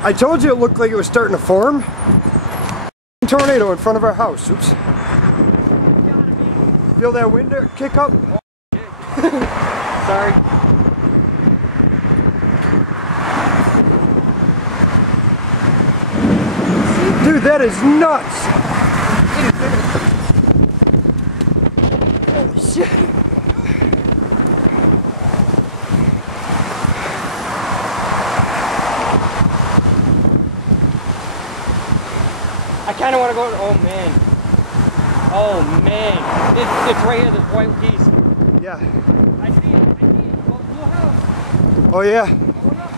I told you it looked like it was starting to form. Tornado in front of our house. Oops. Feel that wind kick up? Sorry. Dude, that is nuts! Holy shit! I kind of want to go. Oh man! Oh man! It's right here. This white piece. Yeah. I see it. Oh, blue house. Oh yeah. Going up.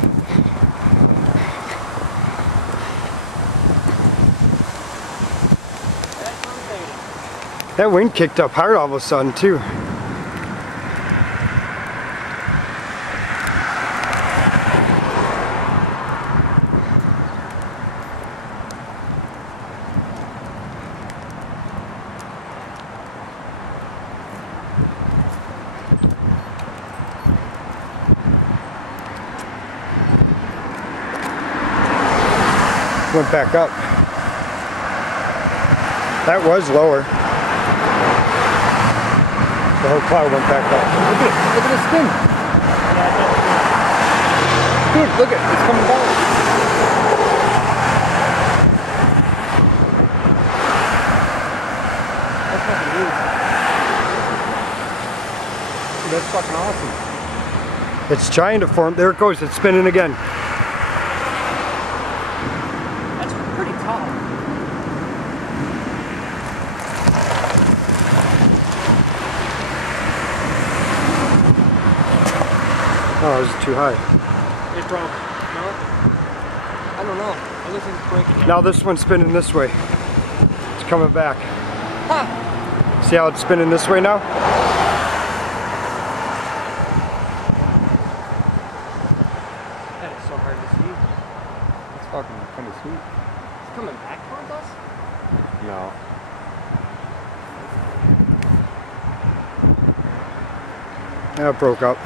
That's rotating. That wind kicked up hard all of a sudden too. Went back up. That was lower. The whole cloud went back up. Look at it spin. Dude, look at it. It's coming down. That's fucking huge. Dude, that's fucking awesome. It's trying to form. There it goes. It's spinning again. That's pretty tall. Oh, it was too high. It broke. No? I don't know. It looks like it's breaking. Now this one's spinning this way. It's coming back. Huh. See how it's spinning this way now? That is so hard to see. It's fucking kind of sweet. It's coming back towards us? No. Yeah, it broke up.